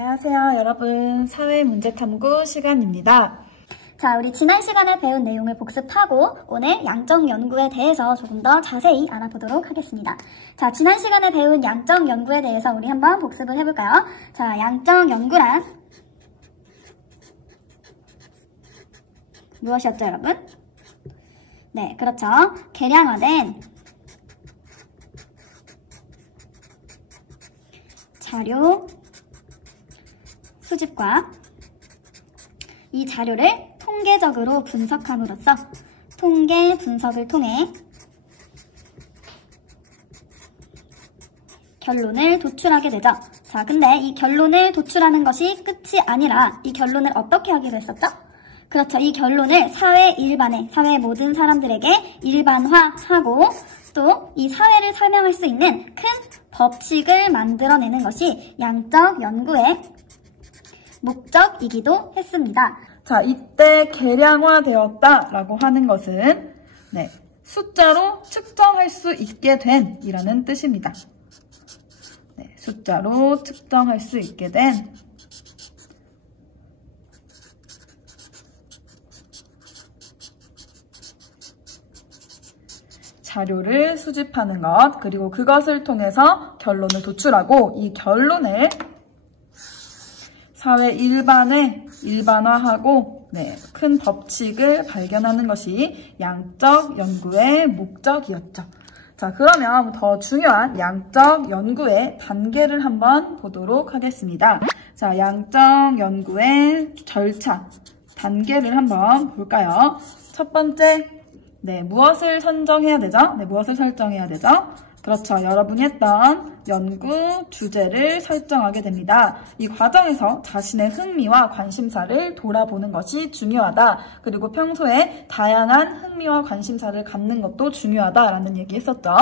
안녕하세요, 여러분. 사회문제탐구 시간입니다. 자, 우리 지난 시간에 배운 내용을 복습하고 오늘 양적 연구에 대해서 조금 더 자세히 알아보도록 하겠습니다. 자, 지난 시간에 배운 양적 연구에 대해서 우리 한번 복습을 해볼까요? 자, 양적 연구란 무엇이었죠, 여러분? 네, 그렇죠. 계량화된 자료 수집과 이 자료를 통계적으로 분석함으로써 통계 분석을 통해 결론을 도출하게 되죠. 자, 근데 이 결론을 도출하는 것이 끝이 아니라 이 결론을 어떻게 하기로 했었죠? 그렇죠. 이 결론을 사회 일반에, 사회 모든 사람들에게 일반화하고 또 이 사회를 설명할 수 있는 큰 법칙을 만들어내는 것이 양적 연구의 목적이기도 했습니다. 자, 이때 계량화되었다 라고 하는 것은 숫자로 측정할 수 있게 된 이라는 뜻입니다. 숫자로 측정할 수 있게 된 자료를 수집하는 것, 그리고 그것을 통해서 결론을 도출하고 이 결론을 사회 일반에 일반화하고 큰 법칙을 발견하는 것이 양적 연구의 목적이었죠. 자, 그러면 더 중요한 양적 연구의 단계를 한번 보도록 하겠습니다. 자, 양적 연구의 절차, 단계를 한번 볼까요? 첫 번째, 무엇을 선정해야 되죠? 무엇을 설정해야 되죠? 그렇죠. 여러분이 했던 연구 주제를 설정하게 됩니다. 이 과정에서 자신의 흥미와 관심사를 돌아보는 것이 중요하다. 그리고 평소에 다양한 흥미와 관심사를 갖는 것도 중요하다라는 얘기 했었죠.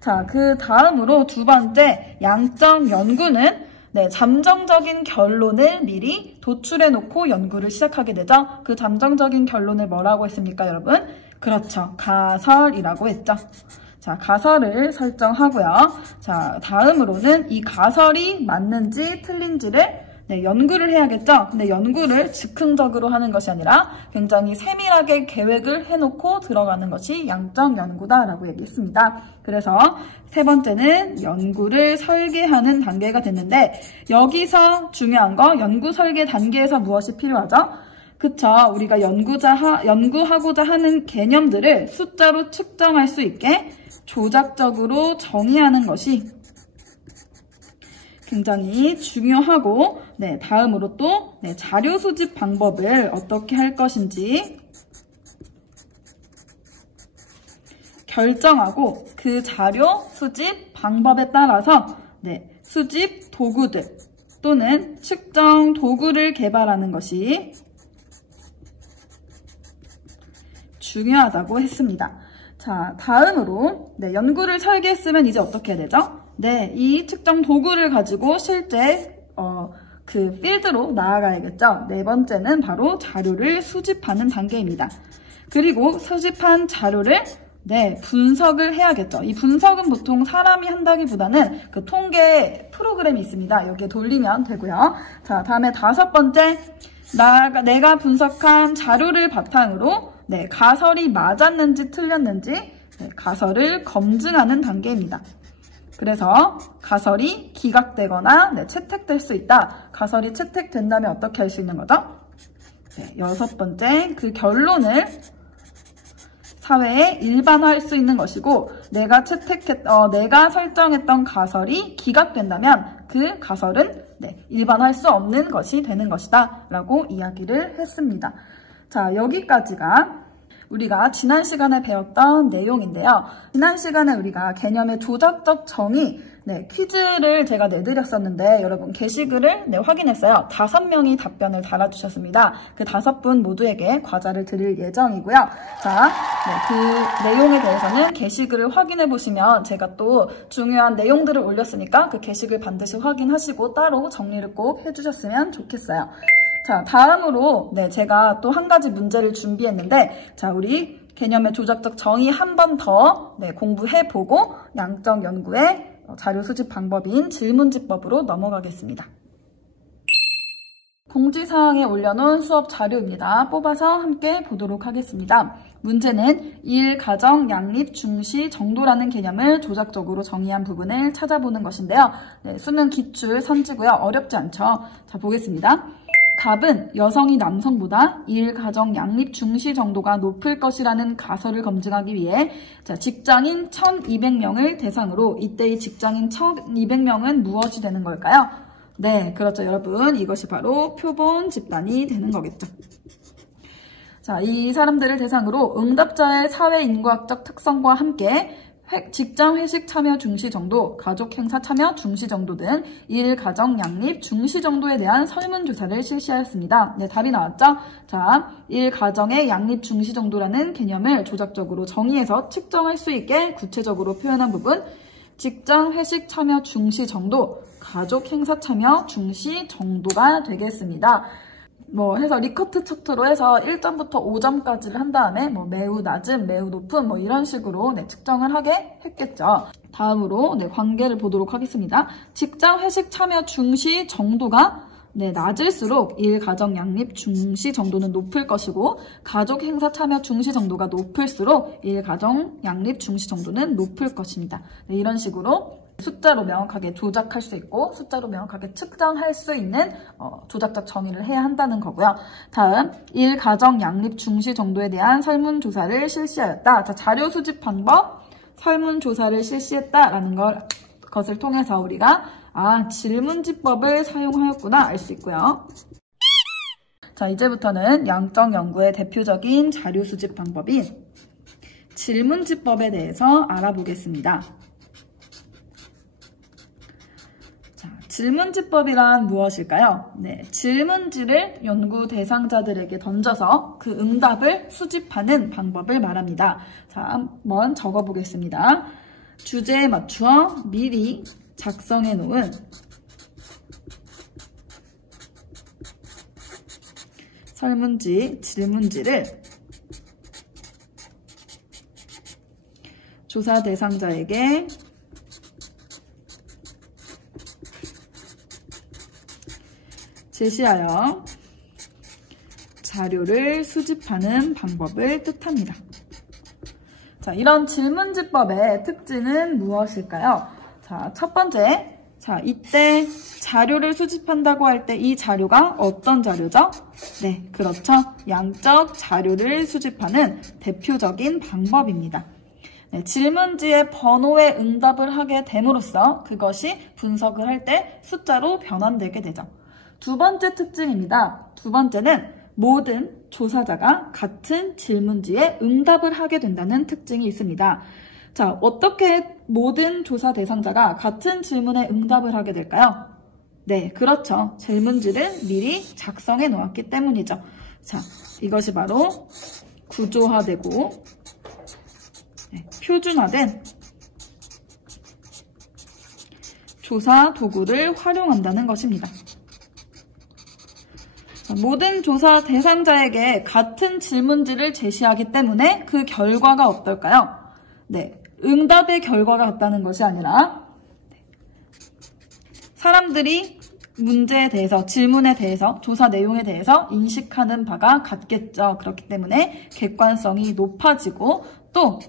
자, 그 다음으로 두 번째, 양적 연구는 잠정적인 결론을 미리 도출해놓고 연구를 시작하게 되죠. 그 잠정적인 결론을 뭐라고 했습니까, 여러분? 그렇죠. 가설이라고 했죠. 자, 가설을 설정하고요. 자, 다음으로는 이 가설이 맞는지 틀린지를 연구를 해야겠죠. 근데 연구를 즉흥적으로 하는 것이 아니라 굉장히 세밀하게 계획을 해놓고 들어가는 것이 양적 연구다라고 얘기했습니다. 그래서 세 번째는 연구를 설계하는 단계가 됐는데 여기서 중요한 거 연구 설계 단계에서 무엇이 필요하죠? 그쵸. 우리가 연구하고자 하는 개념들을 숫자로 측정할 수 있게 조작적으로 정의하는 것이 굉장히 중요하고, 다음으로 또 자료 수집 방법을 어떻게 할 것인지 결정하고 그 자료 수집 방법에 따라서 수집 도구들 또는 측정 도구를 개발하는 것이 중요하다고 했습니다. 자, 다음으로 연구를 설계했으면 이제 어떻게 해야 되죠? 이 측정 도구를 가지고 실제 그 필드로 나아가야겠죠. 네 번째는 바로 자료를 수집하는 단계입니다. 그리고 수집한 자료를 분석을 해야겠죠. 이 분석은 보통 사람이 한다기보다는 그 통계 프로그램이 있습니다. 여기에 돌리면 되고요. 자, 다음에 다섯 번째, 내가 분석한 자료를 바탕으로 가설이 맞았는지 틀렸는지 가설을 검증하는 단계입니다. 그래서 가설이 기각되거나 채택될 수 있다. 가설이 채택된다면 어떻게 할 수 있는 거죠? 여섯 번째, 그 결론을 사회에 일반화할 수 있는 것이고 내가 설정했던 가설이 기각된다면 그 가설은 일반화할 수 없는 것이 되는 것이다 라고 이야기를 했습니다. 자, 여기까지가 우리가 지난 시간에 배웠던 내용인데요. 지난 시간에 우리가 개념의 조작적 정의 퀴즈를 제가 내드렸었는데 여러분 게시글을 확인했어요. 5명이 답변을 달아주셨습니다. 그 5분 모두에게 과자를 드릴 예정이고요. 자, 그 내용에 대해서는 게시글을 확인해 보시면 제가 또 중요한 내용들을 올렸으니까 그 게시글 반드시 확인하시고 따로 정리를 꼭 해주셨으면 좋겠어요. 자, 다음으로 제가 또 한 가지 문제를 준비했는데 자, 우리 개념의 조작적 정의 한 번 더 공부해보고 양적 연구의 자료 수집 방법인 질문지법으로 넘어가겠습니다. 공지사항에 올려놓은 수업 자료입니다. 뽑아서 함께 보도록 하겠습니다. 문제는 일, 가정, 양립, 중시, 정도라는 개념을 조작적으로 정의한 부분을 찾아보는 것인데요. 네, 수능 기출 선지고요. 어렵지 않죠? 자, 보겠습니다. 답은 여성이 남성보다 일, 가정, 양립, 중시 정도가 높을 것이라는 가설을 검증하기 위해 자, 직장인 1200명을 대상으로 이때의 직장인 1200명은 무엇이 되는 걸까요? 네, 그렇죠. 여러분, 이것이 바로 표본 집단이 되는 거겠죠. 자, 이 사람들을 대상으로 응답자의 사회인구학적 특성과 함께 직장 회식 참여 중시 정도, 가족 행사 참여 중시 정도 등 일, 가정, 양립, 중시 정도에 대한 설문조사를 실시하였습니다. 네, 답이 나왔죠? 자, 일, 가정의 양립, 중시 정도라는 개념을 조작적으로 정의해서 측정할 수 있게 구체적으로 표현한 부분, 직장 회식 참여 중시 정도, 가족 행사 참여 중시 정도가 되겠습니다. 해서 리커트 차트로 해서 1점부터 5점까지를 한 다음에 매우 낮은, 매우 높은 이런 식으로 측정을 하게 했겠죠. 다음으로 관계를 보도록 하겠습니다. 직장 회식 참여 중시 정도가 낮을수록 일, 가정, 양립, 중시 정도는 높을 것이고 가족 행사 참여 중시 정도가 높을수록 일, 가정, 양립, 중시 정도는 높을 것입니다. 이런 식으로 숫자로 명확하게 조작할 수 있고 숫자로 명확하게 측정할 수 있는 조작적 정의를 해야 한다는 거고요. 다음, 일, 가정, 양립, 중시 정도에 대한 설문조사를 실시하였다. 자, 자료 수집 방법, 설문조사를 실시했다라는 것을 통해서 우리가 질문지법을 사용하였구나 알 수 있고요. 자, 이제부터는 양적 연구의 대표적인 자료 수집 방법인 질문지법에 대해서 알아보겠습니다. 질문지법이란 무엇일까요? 네, 질문지를 연구 대상자들에게 던져서 그 응답을 수집하는 방법을 말합니다. 자, 한번 적어보겠습니다. 주제에 맞추어 미리 작성해 놓은 설문지, 질문지를 조사 대상자에게 제시하여 자료를 수집하는 방법을 뜻합니다. 자, 이런 질문지법의 특징은 무엇일까요? 자, 첫 번째, 자, 이때 자료를 수집한다고 할 때 이 자료가 어떤 자료죠? 네, 그렇죠. 양적 자료를 수집하는 대표적인 방법입니다. 네, 질문지의 번호에 응답을 하게 됨으로써 그것이 분석을 할 때 숫자로 변환되게 되죠. 두 번째 특징입니다. 두 번째는 모든 조사자가 같은 질문지에 응답을 하게 된다는 특징이 있습니다. 자, 어떻게 모든 조사 대상자가 같은 질문에 응답을 하게 될까요? 네, 그렇죠. 질문지를 미리 작성해 놓았기 때문이죠. 자, 이것이 바로 구조화되고 표준화된 조사 도구를 활용한다는 것입니다. 모든 조사 대상자에게 같은 질문지를 제시하기 때문에 그 결과가 어떨까요? 네, 응답의 결과가 같다는 것이 아니라 사람들이 문제에 대해서, 질문에 대해서, 조사 내용에 대해서 인식하는 바가 같겠죠. 그렇기 때문에 객관성이 높아지고 또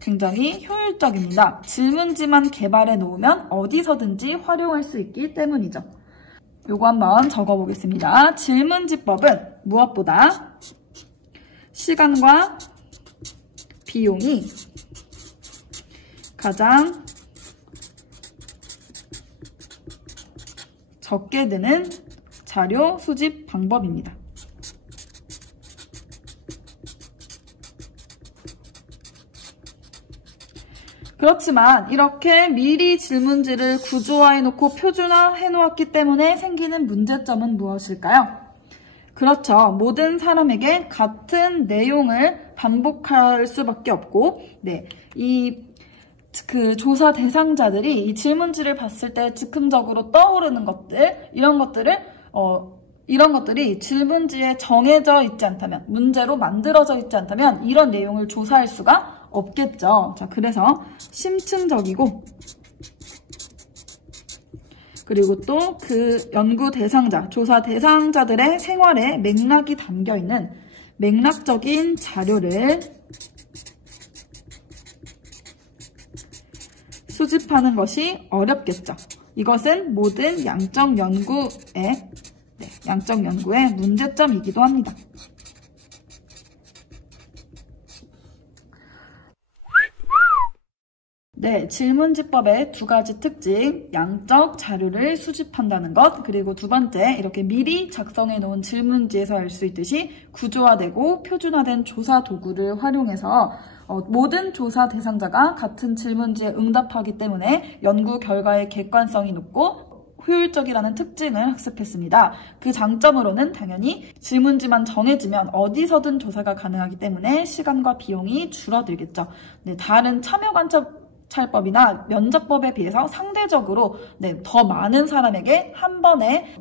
굉장히 효율적입니다. 질문지만 개발해 놓으면 어디서든지 활용할 수 있기 때문이죠. 요거 한번 적어보겠습니다. 질문지법은 무엇보다 시간과 비용이 가장 적게 드는 자료 수집 방법입니다. 그렇지만 이렇게 미리 질문지를 구조화해놓고 표준화해놓았기 때문에 생기는 문제점은 무엇일까요? 그렇죠. 모든 사람에게 같은 내용을 반복할 수밖에 없고, 그 조사 대상자들이 이 질문지를 봤을 때 즉흥적으로 떠오르는 것들, 이런 것들이 질문지에 정해져 있지 않다면, 문제로 만들어져 있지 않다면 이런 내용을 조사할 수가 없겠죠. 자, 그래서 심층적이고 그리고 또 그 연구 대상자, 조사 대상자들의 생활에 맥락이 담겨있는 맥락적인 자료를 수집하는 것이 어렵겠죠. 이것은 모든 양적 연구의 문제점이기도 합니다. 네, 질문지법의 두 가지 특징, 양적 자료를 수집한다는 것, 그리고 두 번째, 이렇게 미리 작성해 놓은 질문지에서 알 수 있듯이 구조화되고 표준화된 조사 도구를 활용해서 모든 조사 대상자가 같은 질문지에 응답하기 때문에 연구 결과의 객관성이 높고 효율적이라는 특징을 학습했습니다. 그 장점으로는 당연히 질문지만 정해지면 어디서든 조사가 가능하기 때문에 시간과 비용이 줄어들겠죠. 네, 다른 참여 관찰법이나 면접법에 비해서 상대적으로 더 많은 사람에게 한 번에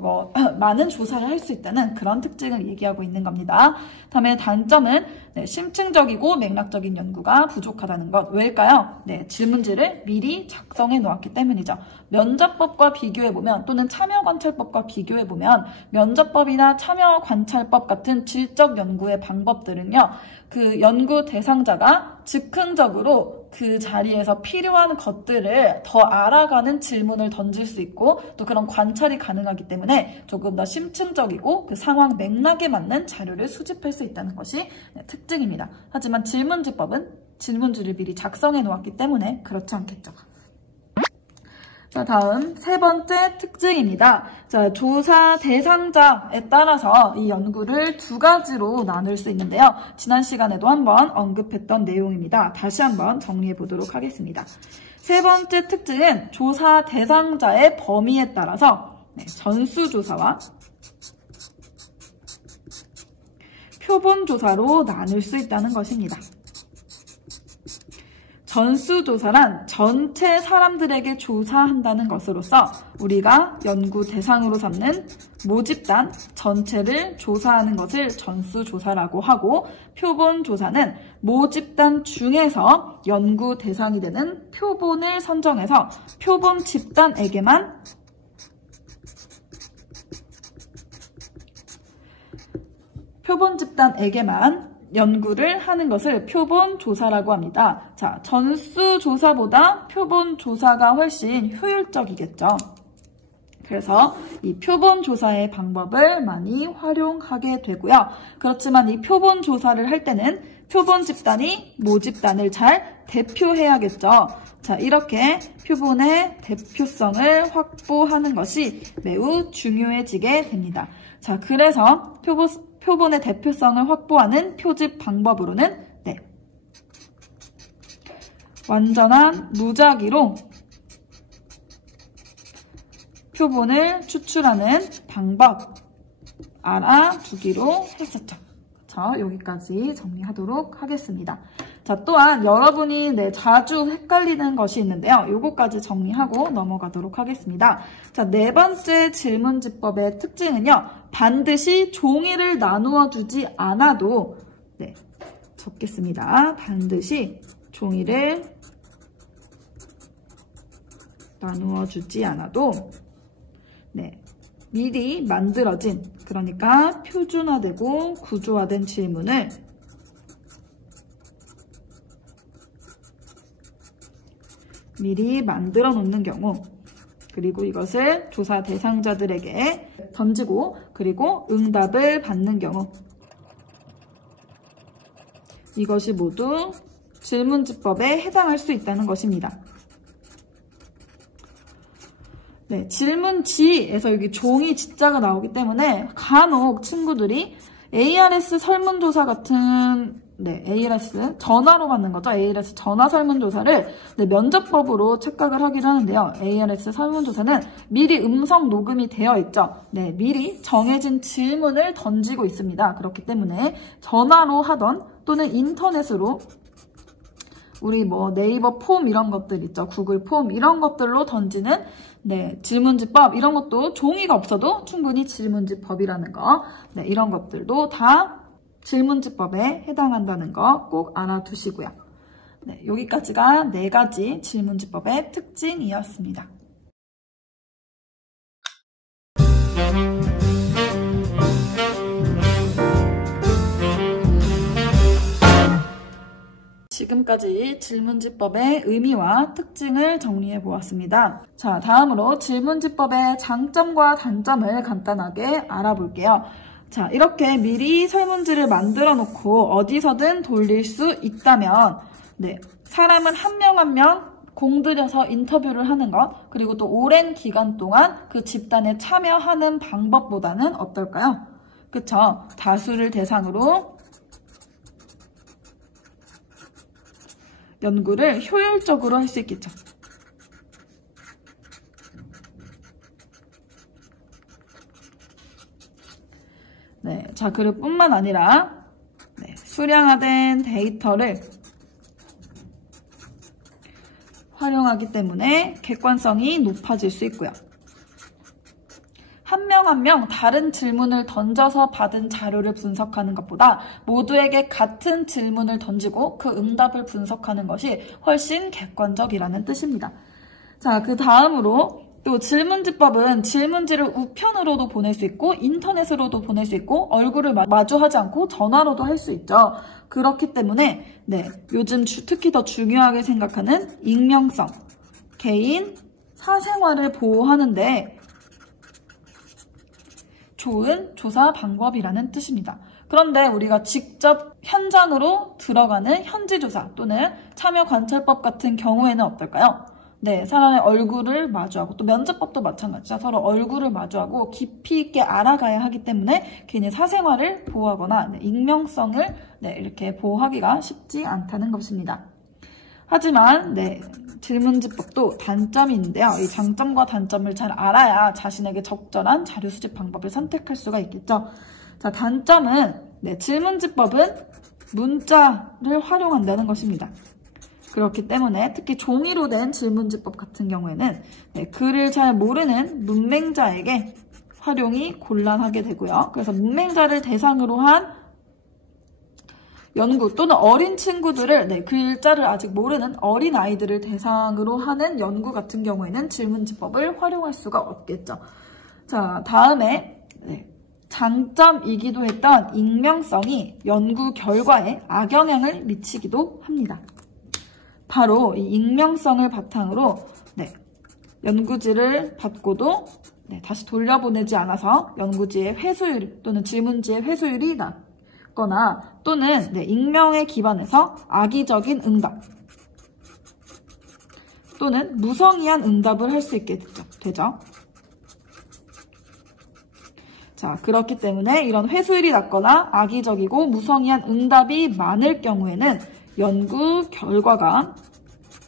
많은 조사를 할 수 있다는 그런 특징을 얘기하고 있는 겁니다. 다음에 단점은 심층적이고 맥락적인 연구가 부족하다는 것. 왜일까요? 질문지를 미리 작성해 놓았기 때문이죠. 면접법과 비교해보면 또는 참여관찰법과 비교해보면 면접법이나 참여관찰법 같은 질적 연구의 방법들은요. 그 연구 대상자가 즉흥적으로 그 자리에서 필요한 것들을 더 알아가는 질문을 던질 수 있고 또 그런 관찰이 가능하기 때문에 조금 더 심층적이고 그 상황 맥락에 맞는 자료를 수집할 수 있다는 것이 특징입니다. 하지만 질문지법은 질문지를 미리 작성해 놓았기 때문에 그렇지 않겠죠. 자, 다음 세 번째 특징입니다. 자, 조사 대상자에 따라서 이 연구를 두 가지로 나눌 수 있는데요. 지난 시간에도 한번 언급했던 내용입니다. 다시 한번 정리해 보도록 하겠습니다. 세 번째 특징은 조사 대상자의 범위에 따라서 전수조사와 표본조사로 나눌 수 있다는 것입니다. 전수조사란 전체 사람들에게 조사한다는 것으로서 우리가 연구 대상으로 삼는 모집단 전체를 조사하는 것을 전수조사라고 하고 표본조사는 모집단 중에서 연구 대상이 되는 표본을 선정해서 표본 집단에게만 연구를 하는 것을 표본조사라고 합니다. 자, 전수조사보다 표본조사가 훨씬 효율적이겠죠. 그래서 이 표본조사의 방법을 많이 활용하게 되고요. 그렇지만 이 표본조사를 할 때는 표본 집단이 모집단을 잘 대표해야겠죠. 자, 이렇게 표본의 대표성을 확보하는 것이 매우 중요해지게 됩니다. 자, 그래서 표본의 대표성을 확보하는 표집 방법으로는 완전한 무작위로 표본을 추출하는 방법 알아두기로 했었죠. 자, 여기까지 정리하도록 하겠습니다. 자, 또한 여러분이 자주 헷갈리는 것이 있는데요. 요거까지 정리하고 넘어가도록 하겠습니다. 자, 네 번째 질문지법의 특징은요. 반드시 종이를 나누어 주지 않아도 적겠습니다. 반드시 종이를 나누어 주지 않아도 미리 만들어진, 그러니까 표준화되고 구조화된 질문을 미리 만들어 놓는 경우, 그리고 이것을 조사 대상자들에게 던지고 그리고 응답을 받는 경우, 이것이 모두 질문지법에 해당할 수 있다는 것입니다. 질문지에서 여기 종이 지자가 나오기 때문에 간혹 친구들이 ARS 설문조사 같은 ALS 전화로 받는 거죠. ALS 전화 설문조사를 면접법으로 착각을 하기도 하는데요. ALS 설문조사는 미리 음성 녹음이 되어 있죠. 미리 정해진 질문을 던지고 있습니다. 그렇기 때문에 전화로 하던 또는 인터넷으로 우리 네이버 폼 이런 것들 있죠. 구글 폼 이런 것들로 던지는 질문지법 이런 것도 종이가 없어도 충분히 질문지법이라는 거 이런 것들도 다 질문지법에 해당한다는 거 꼭 알아두시고요. 여기까지가 4가지 질문지법의 특징이었습니다. 지금까지 질문지법의 의미와 특징을 정리해 보았습니다. 자, 다음으로 질문지법의 장점과 단점을 간단하게 알아볼게요. 자, 이렇게 미리 설문지를 만들어 놓고 어디서든 돌릴 수 있다면, 네, 사람은 한 명 한 명 공들여서 인터뷰를 하는 것, 그리고 또 오랜 기간 동안 그 집단에 참여하는 방법보다는 어떨까요? 그쵸? 다수를 대상으로 연구를 효율적으로 할 수 있겠죠. 네, 자, 그리고 뿐만 아니라 수량화된 데이터를 활용하기 때문에 객관성이 높아질 수 있고요. 한 명 한 명 다른 질문을 던져서 받은 자료를 분석하는 것보다 모두에게 같은 질문을 던지고 그 응답을 분석하는 것이 훨씬 객관적이라는 뜻입니다. 자, 그 다음으로 또 질문지법은 질문지를 우편으로도 보낼 수 있고 인터넷으로도 보낼 수 있고 얼굴을 마주하지 않고 전화로도 할 수 있죠. 그렇기 때문에 요즘 특히 더 중요하게 생각하는 익명성, 개인 사생활을 보호하는데 좋은 조사 방법이라는 뜻입니다. 그런데 우리가 직접 현장으로 들어가는 현지조사 또는 참여관찰법 같은 경우에는 어떨까요? 네, 사람의 얼굴을 마주하고 또 면접법도 마찬가지죠. 서로 얼굴을 마주하고 깊이 있게 알아가야 하기 때문에 개인의 사생활을 보호하거나 익명성을 이렇게 보호하기가 쉽지 않다는 것입니다. 하지만 질문지법도 단점이 있는데요. 이 장점과 단점을 잘 알아야 자신에게 적절한 자료 수집 방법을 선택할 수가 있겠죠. 자, 단점은 질문지법은 문자를 활용한다는 것입니다. 그렇기 때문에 특히 종이로 된 질문지법 같은 경우에는 글을 잘 모르는 문맹자에게 활용이 곤란하게 되고요. 그래서 문맹자를 대상으로 한 연구 또는 어린 친구들을 글자를 아직 모르는 어린 아이들을 대상으로 하는 연구 같은 경우에는 질문지법을 활용할 수가 없겠죠. 자, 다음에 장점이기도 했던 익명성이 연구 결과에 악영향을 미치기도 합니다. 바로 이 익명성을 바탕으로 연구지를 받고도 다시 돌려보내지 않아서 연구지의 회수율 또는 질문지의 회수율이 낮거나 또는 익명에 기반해서 악의적인 응답 또는 무성의한 응답을 할 수 있게 되죠. 자, 그렇기 때문에 이런 회수율이 낮거나 악의적이고 무성의한 응답이 많을 경우에는 연구 결과가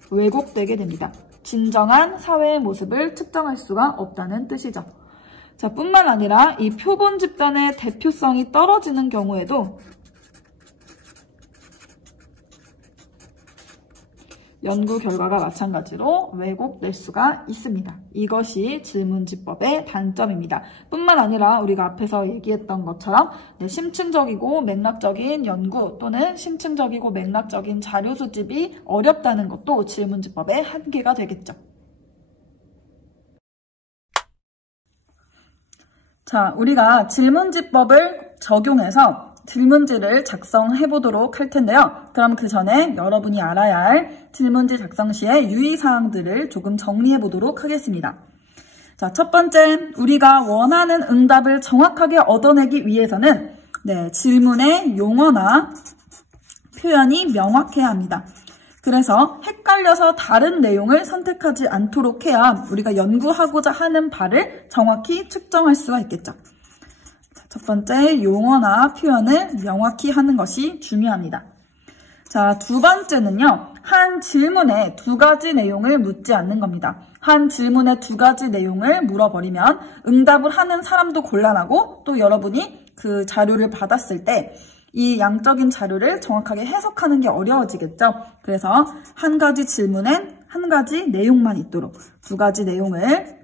왜곡되게 됩니다. 진정한 사회의 모습을 측정할 수가 없다는 뜻이죠. 자, 뿐만 아니라 이 표본 집단의 대표성이 떨어지는 경우에도 연구 결과가 마찬가지로 왜곡될 수가 있습니다. 이것이 질문지법의 단점입니다. 뿐만 아니라 우리가 앞에서 얘기했던 것처럼 심층적이고 맥락적인 연구 또는 심층적이고 맥락적인 자료 수집이 어렵다는 것도 질문지법의 한계가 되겠죠. 자, 우리가 질문지법을 적용해서 질문지를 작성해 보도록 할 텐데요. 그럼 그 전에 여러분이 알아야 할 질문지 작성 시의 유의사항들을 조금 정리해 보도록 하겠습니다. 자, 첫 번째, 우리가 원하는 응답을 정확하게 얻어내기 위해서는 질문의 용어나 표현이 명확해야 합니다. 그래서 헷갈려서 다른 내용을 선택하지 않도록 해야 우리가 연구하고자 하는 바를 정확히 측정할 수가 있겠죠. 첫 번째, 용어나 표현을 명확히 하는 것이 중요합니다. 자, 두 번째는요. 한 질문에 두 가지 내용을 묻지 않는 겁니다. 한 질문에 두 가지 내용을 물어버리면 응답을 하는 사람도 곤란하고 또 여러분이 그 자료를 받았을 때 이 양적인 자료를 정확하게 해석하는 게 어려워지겠죠. 그래서 한 가지 질문엔 한 가지 내용만 있도록 두 가지 내용을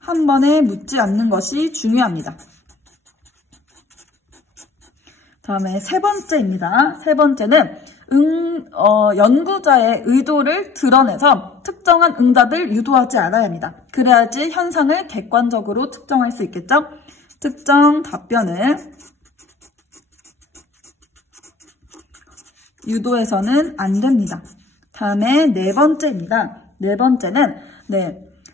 한 번에 묻지 않는 것이 중요합니다. 다음에 세 번째입니다. 세 번째는 연구자의 의도를 드러내서 특정한 응답을 유도하지 않아야 합니다. 그래야지 현상을 객관적으로 특정할 수 있겠죠? 특정 답변을 유도해서는 안 됩니다. 다음에 네 번째입니다. 네 번째는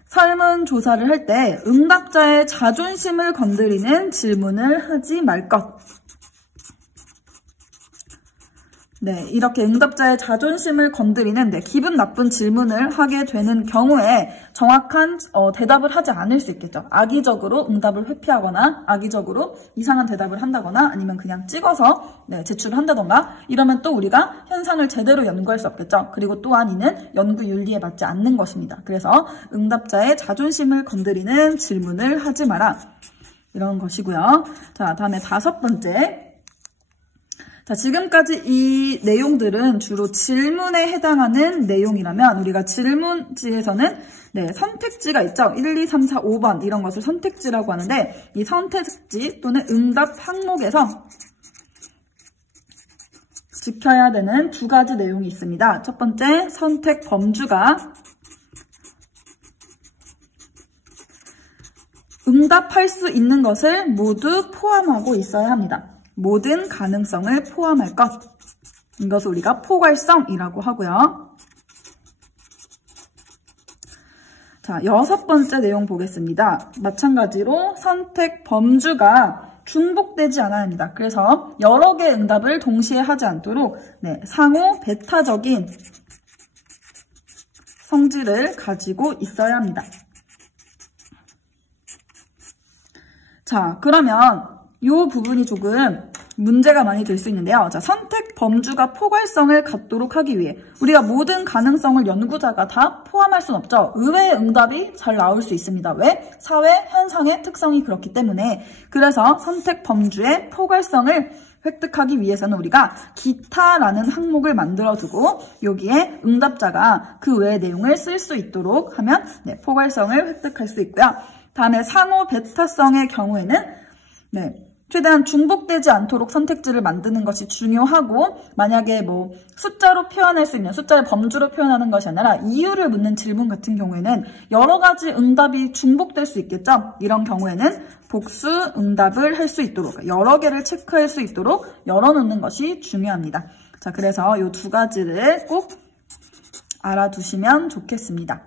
설문조사를 할 때 응답자의 자존심을 건드리는 질문을 하지 말 것. 이렇게 응답자의 자존심을 건드리는 기분 나쁜 질문을 하게 되는 경우에 정확한 대답을 하지 않을 수 있겠죠. 악의적으로 응답을 회피하거나 악의적으로 이상한 대답을 한다거나 아니면 그냥 찍어서 제출을 한다던가 이러면 또 우리가 현상을 제대로 연구할 수 없겠죠. 그리고 또한 이는 연구 윤리에 맞지 않는 것입니다. 그래서 응답자의 자존심을 건드리는 질문을 하지 마라. 이런 것이고요. 자, 다음에 다섯 번째. 자, 지금까지 이 내용들은 주로 질문에 해당하는 내용이라면 우리가 질문지에서는 선택지가 있죠. 1, 2, 3, 4, 5번 이런 것을 선택지라고 하는데 이 선택지 또는 응답 항목에서 지켜야 되는 두 가지 내용이 있습니다. 첫 번째, 선택 범주가 응답할 수 있는 것을 모두 포함하고 있어야 합니다. 모든 가능성을 포함할 것. 이것을 우리가 포괄성이라고 하고요. 자, 여섯 번째 내용 보겠습니다. 마찬가지로 선택 범주가 중복되지 않아야 합니다. 그래서 여러 개의 응답을 동시에 하지 않도록 상호 배타적인 성질을 가지고 있어야 합니다. 자, 그러면 이 부분이 조금 문제가 많이 될 수 있는데요. 자, 선택 범주가 포괄성을 갖도록 하기 위해 우리가 모든 가능성을 연구자가 다 포함할 수는 없죠. 의외의 응답이 잘 나올 수 있습니다. 왜? 사회 현상의 특성이 그렇기 때문에. 그래서 선택 범주의 포괄성을 획득하기 위해서는 우리가 기타라는 항목을 만들어두고 여기에 응답자가 그 외의 내용을 쓸 수 있도록 하면 포괄성을 획득할 수 있고요. 다음에 상호 배타성의 경우에는 최대한 중복되지 않도록 선택지를 만드는 것이 중요하고 만약에 숫자로 표현할 수 있는 숫자의 범주로 표현하는 것이 아니라 이유를 묻는 질문 같은 경우에는 여러 가지 응답이 중복될 수 있겠죠. 이런 경우에는 복수 응답을 할 수 있도록 여러 개를 체크할 수 있도록 열어놓는 것이 중요합니다. 자, 그래서 이 두 가지를 꼭 알아두시면 좋겠습니다.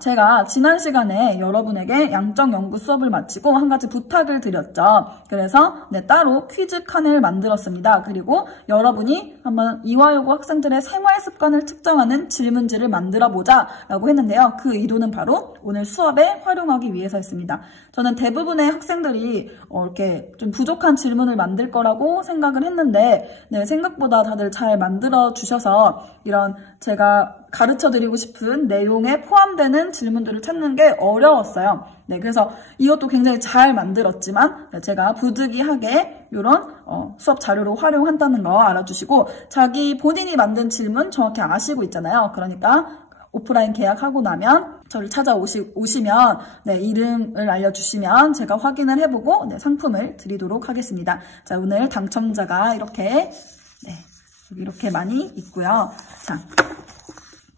제가 지난 시간에 여러분에게 양적 연구 수업을 마치고 한 가지 부탁을 드렸죠. 그래서 따로 퀴즈 칸을 만들었습니다. 그리고 여러분이 한번 이화여고 학생들의 생활 습관을 측정하는 질문지를 만들어보자 라고 했는데요. 그 의도는 바로 오늘 수업에 활용하기 위해서였습니다. 저는 대부분의 학생들이 이렇게 좀 부족한 질문을 만들 거라고 생각을 했는데 생각보다 다들 잘 만들어 주셔서 이런 제가 가르쳐드리고 싶은 내용에 포함되는 질문들을 찾는 게 어려웠어요. 그래서 이것도 굉장히 잘 만들었지만 제가 부득이하게 이런 수업 자료로 활용한다는 거 알아주시고 자기 본인이 만든 질문 정확히 아시고 있잖아요. 그러니까 오프라인 계약하고 나면 저를 찾아오시면 이름을 알려주시면 제가 확인을 해보고 상품을 드리도록 하겠습니다. 자, 오늘 당첨자가 이렇게 많이 있고요. 자,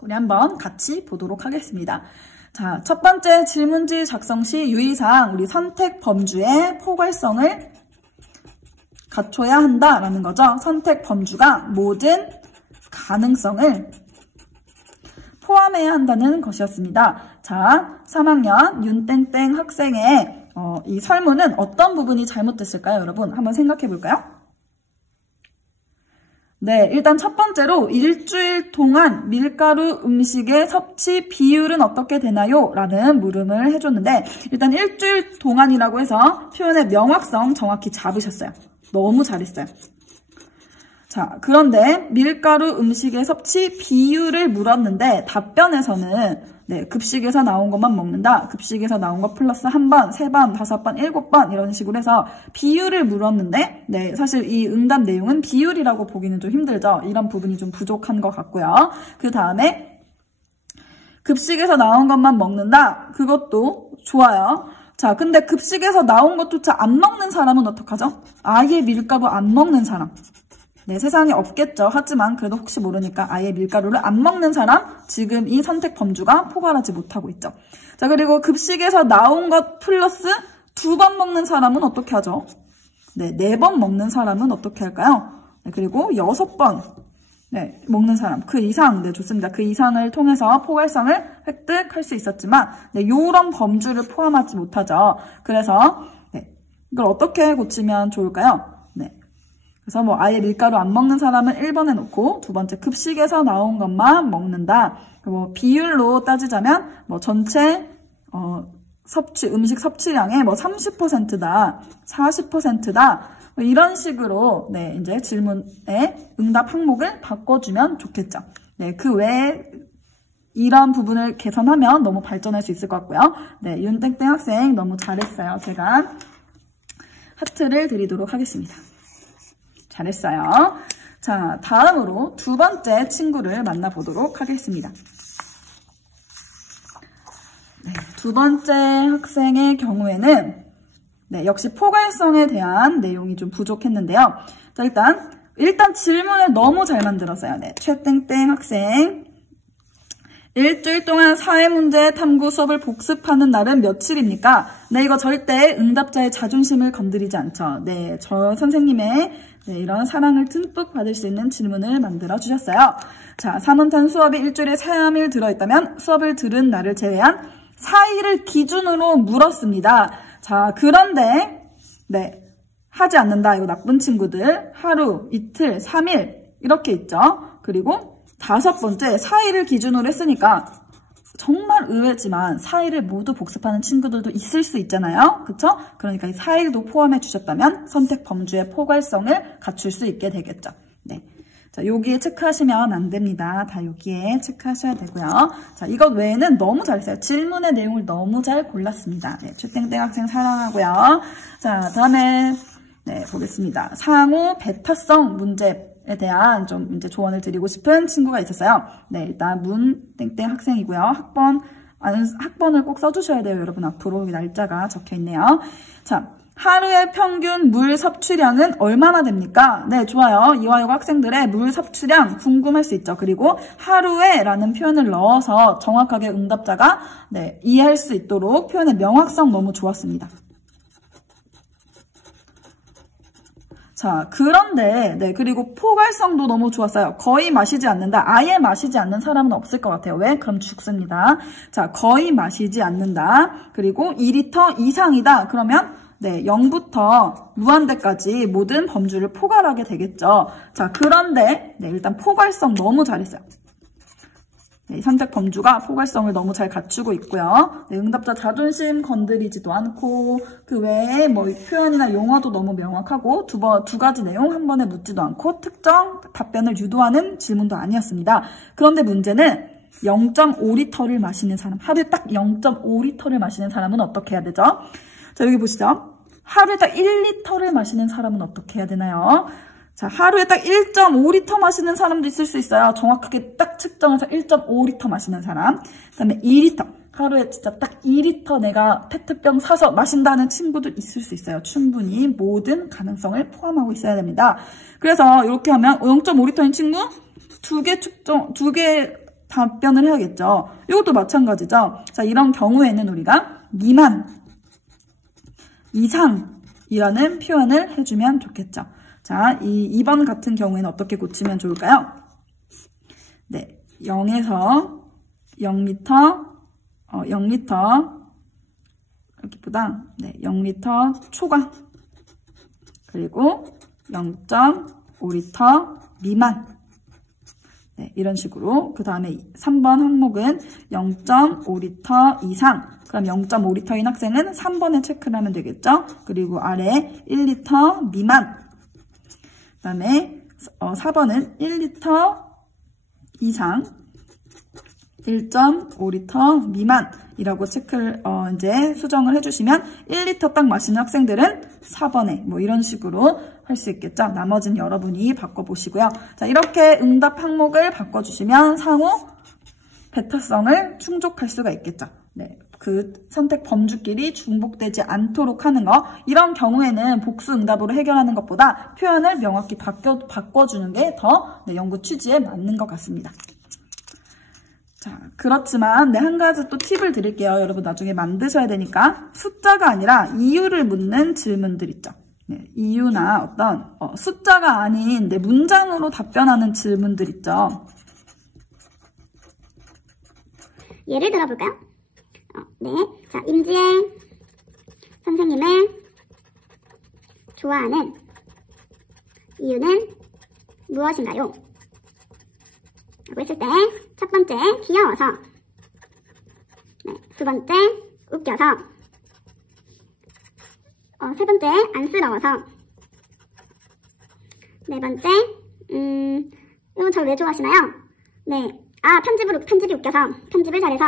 우리 한번 같이 보도록 하겠습니다. 자, 첫 번째 질문지 작성 시 유의사항 우리 선택 범주의 포괄성을 갖춰야 한다라는 거죠. 선택 범주가 모든 가능성을 포함해야 한다는 것이었습니다. 자, 3학년 윤땡땡 학생의 이 설문은 어떤 부분이 잘못됐을까요, 여러분? 한번 생각해 볼까요? 일단 첫 번째로 일주일 동안 밀가루 음식의 섭취 비율은 어떻게 되나요? 라는 물음을 해줬는데 일단 일주일 동안이라고 해서 표현의 명확성 정확히 잡으셨어요. 너무 잘했어요. 자, 그런데 밀가루 음식의 섭취 비율을 물었는데 답변에서는 급식에서 나온 것만 먹는다. 급식에서 나온 것 플러스 1번, 3번, 5번, 7번 이런 식으로 해서 비율을 물었는데 사실 이 응답 내용은 비율이라고 보기는 좀 힘들죠. 이런 부분이 좀 부족한 것 같고요. 그 다음에 급식에서 나온 것만 먹는다. 그것도 좋아요. 자, 근데 급식에서 나온 것조차 안 먹는 사람은 어떡하죠? 아예 밀가루 안 먹는 사람. 네, 세상에 없겠죠. 하지만 그래도 혹시 모르니까 아예 밀가루를 안 먹는 사람, 지금 이 선택 범주가 포괄하지 못하고 있죠. 자, 그리고 급식에서 나온 것 플러스 2번 먹는 사람은 어떻게 하죠? 네, 4번 먹는 사람은 어떻게 할까요? 네, 그리고 6번 네, 먹는 사람, 그 이상, 네, 좋습니다. 그 이상을 통해서 포괄성을 획득할 수 있었지만, 네, 요런 범주를 포함하지 못하죠. 그래서, 네, 이걸 어떻게 고치면 좋을까요? 네. 그래서 뭐, 아예 밀가루 안 먹는 사람은 1번에 놓고, 2번째, 급식에서 나온 것만 먹는다. 뭐, 비율로 따지자면, 뭐, 전체, 음식 섭취량의 뭐 30%다, 40%다, 이런 식으로, 네, 이제 질문에 응답 항목을 바꿔주면 좋겠죠. 네, 그 외에 이런 부분을 개선하면 너무 발전할 수 있을 것 같고요. 네, 윤땡땡 학생 너무 잘했어요. 제가 하트를 드리도록 하겠습니다. 잘했어요. 자, 다음으로 2번째 친구를 만나보도록 하겠습니다. 네, 2번째 학생의 경우에는 네, 역시 포괄성에 대한 내용이 좀 부족했는데요. 자, 일단 질문을 너무 잘 만들었어요. 네, 최땡땡 학생. 일주일 동안 사회문제 탐구 수업을 복습하는 날은 며칠입니까? 네, 이거 절대 응답자의 자존심을 건드리지 않죠. 네, 저 선생님의 네, 이런 사랑을 듬뿍 받을 수 있는 질문을 만들어 주셨어요. 자, 3원탄 수업이 일주일에 3일 들어있다면 수업을 들은 날을 제외한 4일을 기준으로 물었습니다. 자, 그런데 네, 하지 않는다. 이거 나쁜 친구들. 하루, 이틀, 3일 이렇게 있죠. 그리고 5번째, 4일을 기준으로 했으니까 정말 의외지만 4일을 모두 복습하는 친구들도 있을 수 있잖아요. 그쵸? 그러니까 이 4일도 포함해 주셨다면 선택 범주의 포괄성을 갖출 수 있게 되겠죠. 네. 자, 여기에 체크하시면 안 됩니다. 다 여기에 체크하셔야 되고요. 자, 이것 외에는 너무 잘했어요. 질문의 내용을 너무 잘 골랐습니다. 네, 최땡땡 학생 사랑하고요. 자, 다음에 네, 보겠습니다. 상호 베타성 문제에 대한 좀 이제 조언을 드리고 싶은 친구가 있었어요. 네, 일단 문땡땡 학생이고요. 학번을 꼭 써주셔야 돼요. 여러분 앞으로 날짜가 적혀 있네요. 자, 하루의 평균 물 섭취량은 얼마나 됩니까? 네, 좋아요. 이화여고 학생들의 물 섭취량 궁금할 수 있죠. 그리고 하루에 라는 표현을 넣어서 정확하게 응답자가 네, 이해할 수 있도록 표현의 명확성 너무 좋았습니다. 자, 그런데 네, 그리고 포괄성도 너무 좋았어요. 거의 마시지 않는다. 아예 마시지 않는 사람은 없을 것 같아요. 왜? 그럼 죽습니다. 자, 거의 마시지 않는다. 그리고 2리터 이상이다. 그러면 네, 0부터 무한대까지 모든 범주를 포괄하게 되겠죠. 자, 그런데 네, 일단 포괄성 너무 잘했어요. 네, 선택 범주가 포괄성을 너무 잘 갖추고 있고요. 네, 응답자 자존심 건드리지도 않고 그 외에 뭐 표현이나 용어도 너무 명확하고 두 가지 내용 한 번에 묻지도 않고 특정 답변을 유도하는 질문도 아니었습니다. 그런데 문제는 0.5리터를 마시는 사람, 하루에 딱 0.5리터를 마시는 사람은 어떻게 해야 되죠? 자, 여기 보시죠. 하루에 딱 1리터를 마시는 사람은 어떻게 해야 되나요? 자, 하루에 딱 1.5리터 마시는 사람도 있을 수 있어요. 정확하게 딱 측정해서 1.5리터 마시는 사람. 그 다음에 2리터. 하루에 진짜 딱 2리터 내가 페트병 사서 마신다는 친구도 있을 수 있어요. 충분히 모든 가능성을 포함하고 있어야 됩니다. 그래서 이렇게 하면 0.5리터인 친구 2개 답변을 해야겠죠. 이것도 마찬가지죠. 자, 이런 경우에는 우리가 미만, 이상이라는 표현을 해주면 좋겠죠. 자, 2번 같은 경우에는 어떻게 고치면 좋을까요? 네, 0에서 0리터, 0리터, 여기보다, 네, 0리터 초과, 그리고 0.5리터 미만. 네, 이런 식으로. 그 다음에 3번 항목은 0.5리터 이상. 그럼 0.5리터인 학생은 3번에 체크를 하면 되겠죠? 그리고 아래 1리터 미만. 그 다음에 4번은 1리터 이상, 1.5리터 미만이라고 체크를 이제 수정을 해주시면 1리터 딱 마시는 학생들은 4번에 뭐 이런 식으로 할 수 있겠죠. 나머지는 여러분이 바꿔보시고요. 자, 이렇게 응답 항목을 바꿔주시면 상호 베타성을 충족할 수가 있겠죠. 네, 그 선택 범주끼리 중복되지 않도록 하는 거. 이런 경우에는 복수 응답으로 해결하는 것보다 표현을 명확히 바꿔주는 게 더 연구 취지에 맞는 것 같습니다. 자, 그렇지만 한 가지 또 팁을 드릴게요. 여러분 나중에 만드셔야 되니까 숫자가 아니라 이유를 묻는 질문들 있죠. 네, 이유나 어떤 숫자가 아닌 문장으로 답변하는 질문들 있죠. 예를 들어볼까요? 네, 자, 임지혜 선생님을 좋아하는 이유는 무엇인가요? 라고 했을 때 첫 번째, 귀여워서. 네, 두 번째, 웃겨서. 세 번째, 안쓰러워서. 네 번째, 이건 저를 왜 좋아하시나요? 네, 편집이 웃겨서, 편집을 잘해서.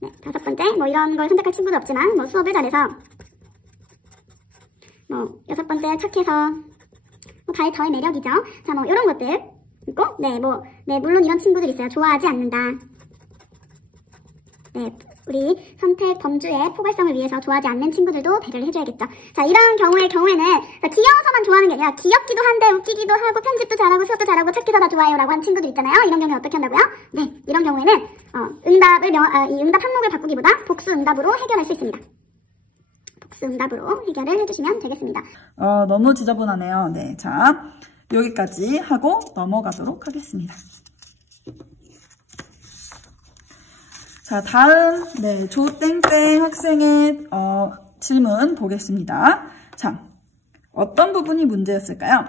네, 다섯 번째, 이런 걸 선택할 친구도 없지만, 수업을 잘해서. 여섯 번째, 착해서. 다의 저의 매력이죠. 자, 이런 것들. 있고, 물론 이런 친구들 있어요. 좋아하지 않는다. 네, 우리 선택 범주의 포괄성을 위해서 좋아하지 않는 친구들도 배려를 해줘야겠죠. 자, 이런 경우에는 귀여워서만 좋아하는 게 아니라 귀엽기도 한데 웃기기도 하고 편집도 잘하고 수업도 잘하고 착해서 다 좋아요 라고 하는 친구들 있잖아요. 이런 경우에 어떻게 한다고요? 네, 이런 경우에는 이 응답 항목을 바꾸기보다 복수 응답으로 해결할 수 있습니다. 복수 응답으로 해결을 해주시면 되겠습니다. 너무 지저분하네요. 네, 자, 여기까지 하고 넘어가도록 하겠습니다. 자, 다음 조땡땡 학생의 질문 보겠습니다. 자, 어떤 부분이 문제였을까요?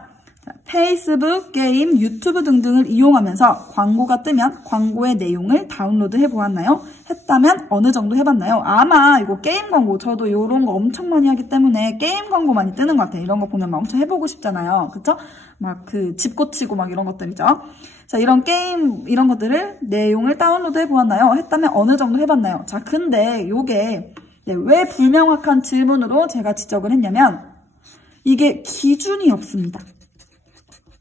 자, 페이스북, 게임, 유튜브 등등을 이용하면서 광고가 뜨면 광고의 내용을 다운로드 해보았나요? 했다면 어느 정도 해봤나요? 아마 이거 게임 광고, 저도 이런 거 엄청 많이 하기 때문에 게임 광고 많이 뜨는 것 같아요. 이런 거 보면 막 엄청 해보고 싶잖아요. 그쵸? 막 집 고치고 막 이런 것들이죠. 자, 이런 게임, 이런 것들을 내용을 다운로드 해보았나요? 했다면 어느 정도 해봤나요? 자, 근데 요게 왜 불명확한 질문으로 제가 지적을 했냐면 이게 기준이 없습니다.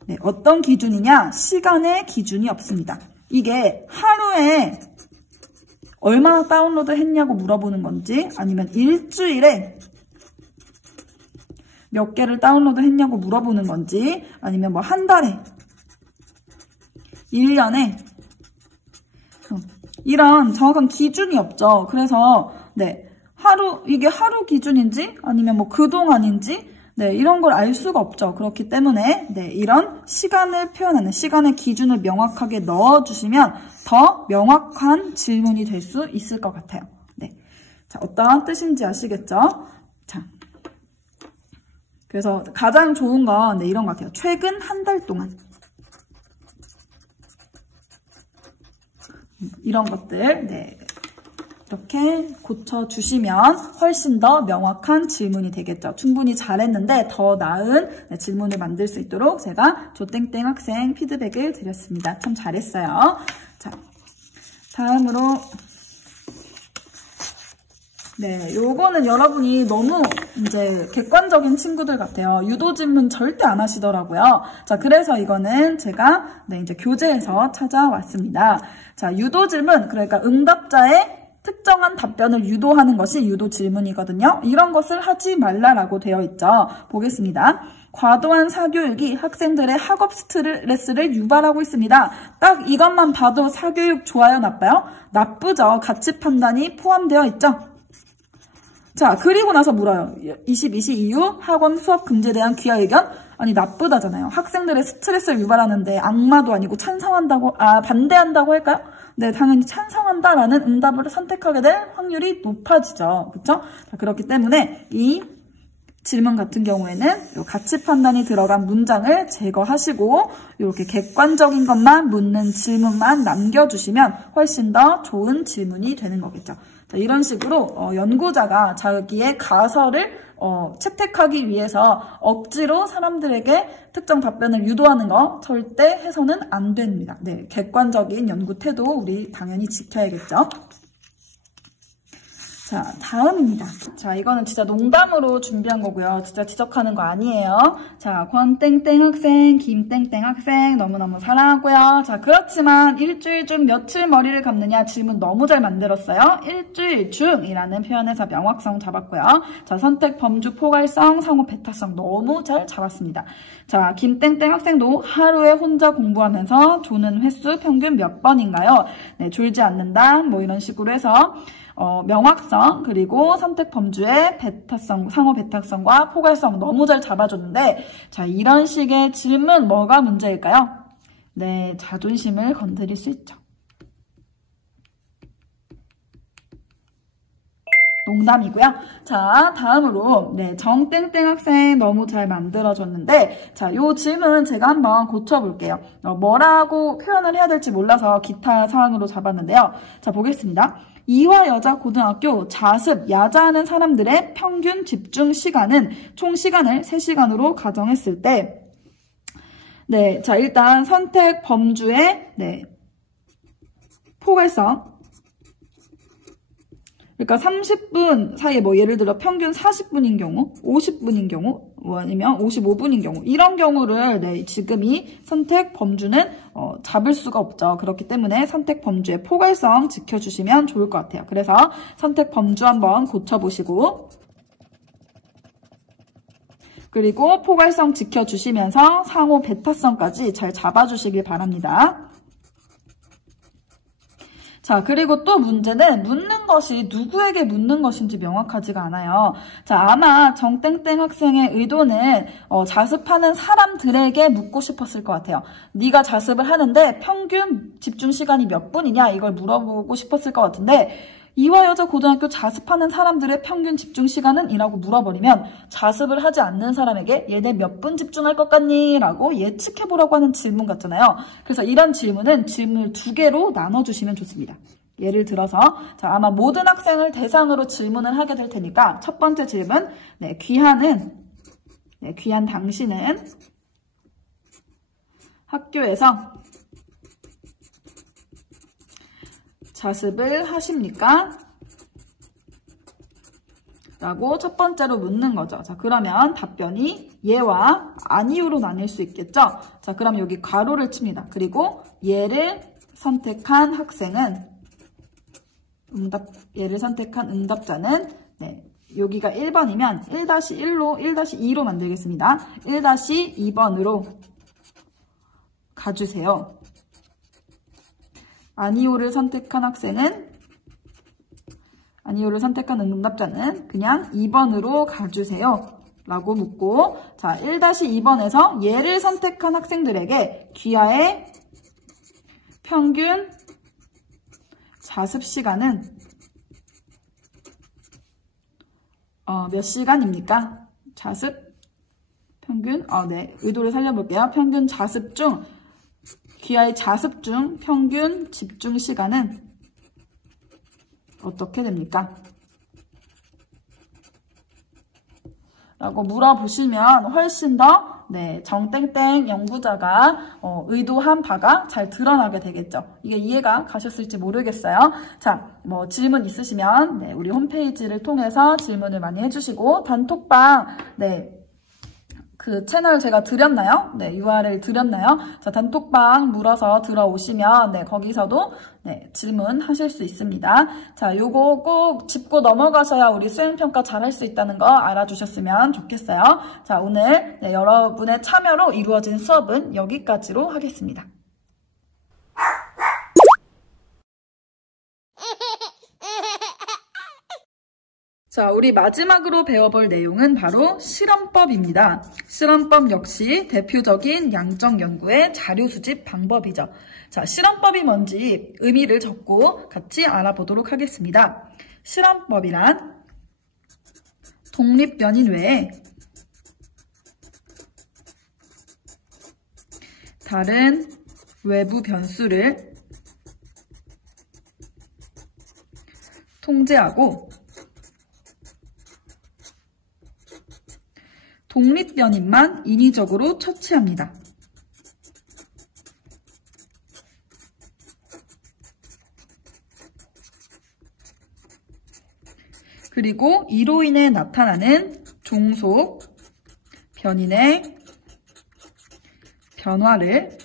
네, 어떤 기준이냐? 시간의 기준이 없습니다. 이게 하루에 얼마나 다운로드 했냐고 물어보는 건지 아니면 일주일에 몇 개를 다운로드 했냐고 물어보는 건지 아니면 한 달에 1년에 이런 정확한 기준이 없죠. 그래서 이게 하루 기준인지 아니면 그동안인지 이런 걸 알 수가 없죠. 그렇기 때문에 이런 시간을 표현하는 시간의 기준을 명확하게 넣어주시면 더 명확한 질문이 될 수 있을 것 같아요. 네, 자, 어떤 뜻인지 아시겠죠? 자, 그래서 가장 좋은 건 이런 것 같아요. 최근 한 달 동안 이런 것들 이렇게 고쳐주시면 훨씬 더 명확한 질문이 되겠죠. 충분히 잘했는데 더 나은 질문을 만들 수 있도록 제가 조땡땡 학생 피드백을 드렸습니다. 참 잘했어요. 자, 다음으로 요거는 여러분이 너무 객관적인 친구들 같아요. 유도 질문 절대 안 하시더라고요. 자, 그래서 이거는 제가 교재에서 찾아왔습니다. 자, 유도 질문, 그러니까 응답자의 특정한 답변을 유도하는 것이 유도 질문이거든요. 이런 것을 하지 말라라고 되어 있죠. 보겠습니다. 과도한 사교육이 학생들의 학업 스트레스를 유발하고 있습니다. 딱 이것만 봐도 사교육 좋아요, 나빠요? 나쁘죠. 가치 판단이 포함되어 있죠. 자, 그리고 나서 물어요. 22시 이후 학원 수업 금지에 대한 귀하 의견? 아니, 나쁘다잖아요. 학생들의 스트레스를 유발하는데 악마도 아니고 반대한다고 할까요? 네, 당연히 찬성한다라는 응답을 선택하게 될 확률이 높아지죠. 그쵸? 자, 그렇기 때문에 이 질문 같은 경우에는 요 가치 판단이 들어간 문장을 제거하시고 이렇게 객관적인 것만 묻는 질문만 남겨주시면 훨씬 더 좋은 질문이 되는 거겠죠. 자, 이런 식으로 연구자가 자기의 가설을 채택하기 위해서 억지로 사람들에게 특정 답변을 유도하는 거 절대 해서는 안 됩니다. 네, 객관적인 연구 태도 우리 당연히 지켜야겠죠. 자, 다음입니다. 자, 이거는 진짜 농담으로 준비한 거고요. 진짜 지적하는 거 아니에요. 자, 권땡땡 학생, 김땡땡 학생 너무너무 사랑하고요. 자, 그렇지만 일주일 중 며칠 머리를 감느냐 질문 너무 잘 만들었어요. 일주일 중이라는 표현에서 명확성 잡았고요. 자, 선택 범주 포괄성, 상호 배타성 너무 잘 잡았습니다. 자, 김땡땡 학생도 하루에 혼자 공부하면서 조는 횟수 평균 몇 번인가요? 네, 졸지 않는다. 뭐 이런 식으로 해서 명확성 그리고 선택 범주의 배타성, 상호 배타성과 포괄성 너무 잘 잡아줬는데 자, 이런 식의 질문 뭐가 문제일까요? 네, 자존심을 건드릴 수 있죠. 농담이고요. 자, 다음으로 네, 정땡땡 학생 너무 잘 만들어줬는데 자, 요 질문 제가 한번 고쳐볼게요. 뭐라고 표현을 해야 될지 몰라서 기타 사항으로 잡았는데요. 자, 보겠습니다. 이화여자고등학교 자습, 야자하는 사람들의 평균 집중 시간은 총 시간을 3시간으로 가정했을 때 네, 자, 일단 선택 범주의 네, 포괄성 그러니까 30분 사이에 뭐 예를 들어 평균 40분인 경우, 50분인 경우, 뭐 아니면 55분인 경우 이런 경우를 네, 지금 이 선택 범주는 잡을 수가 없죠. 그렇기 때문에 선택 범주의 포괄성 지켜주시면 좋을 것 같아요. 그래서 선택 범주 한번 고쳐보시고 그리고 포괄성 지켜주시면서 상호 배타성까지 잘 잡아주시길 바랍니다. 자, 그리고 또 문제는 묻는 것이 누구에게 묻는 것인지 명확하지가 않아요. 자, 아마 정땡땡 학생의 의도는 자습하는 사람들에게 묻고 싶었을 것 같아요. 네가 자습을 하는데 평균 집중 시간이 몇 분이냐 이걸 물어보고 싶었을 것 같은데 이화여자고등학교 자습하는 사람들의 평균 집중 시간은? 이라고 물어버리면 자습을 하지 않는 사람에게 얘네 몇 분 집중할 것 같니? 라고 예측해보라고 하는 질문 같잖아요. 그래서 이런 질문은 질문을 2개로 나눠주시면 좋습니다. 예를 들어서 자, 아마 모든 학생을 대상으로 질문을 하게 될 테니까 첫 번째 질문 네, 귀한 당신은 학교에서 자습을 하십니까? 라고 첫 번째로 묻는 거죠. 자, 그러면 답변이 예와 아니요로 나뉠 수 있겠죠? 자, 그럼 여기 괄호를 칩니다. 그리고 예를 선택한 학생은 예를 선택한 응답자는 네, 여기가 1번이면 1-1로 1-2로 만들겠습니다. 1-2번으로 가주세요. 아니오를 선택한 응답자는 그냥 2번으로 가주세요. 라고 묻고 자 1-2번에서 예를 선택한 학생들에게 귀하의 평균 자습 시간은 몇 시간입니까? 자습 평균 네, 의도를 살려볼게요. 평균 자습 중 귀하의 자습 중 평균 집중 시간은 어떻게 됩니까? 라고 물어보시면 훨씬 더 네, 정땡땡 연구자가 의도한 바가 잘 드러나게 되겠죠. 이게 이해가 가셨을지 모르겠어요. 자, 뭐 질문 있으시면 네, 우리 홈페이지를 통해서 질문을 많이 해주시고 단톡방 네. 그 채널 제가 드렸나요? 네, URL 드렸나요? 자, 단톡방 물어서 들어오시면 네, 거기서도 네, 질문하실 수 있습니다. 자, 요거 꼭 짚고 넘어가셔야 우리 수행평가 잘할 수 있다는 거 알아주셨으면 좋겠어요. 자, 오늘 네, 여러분의 참여로 이루어진 수업은 여기까지로 하겠습니다. 자, 우리 마지막으로 배워볼 내용은 바로 실험법입니다. 실험법 역시 대표적인 양적 연구의 자료 수집 방법이죠. 자, 실험법이 뭔지 의미를 적고 같이 알아보도록 하겠습니다. 실험법이란 독립 변인 외에 다른 외부 변수를 통제하고 독립 변인만 인위적으로 처치합니다. 그리고 이로 인해 나타나는 종속 변인의 변화를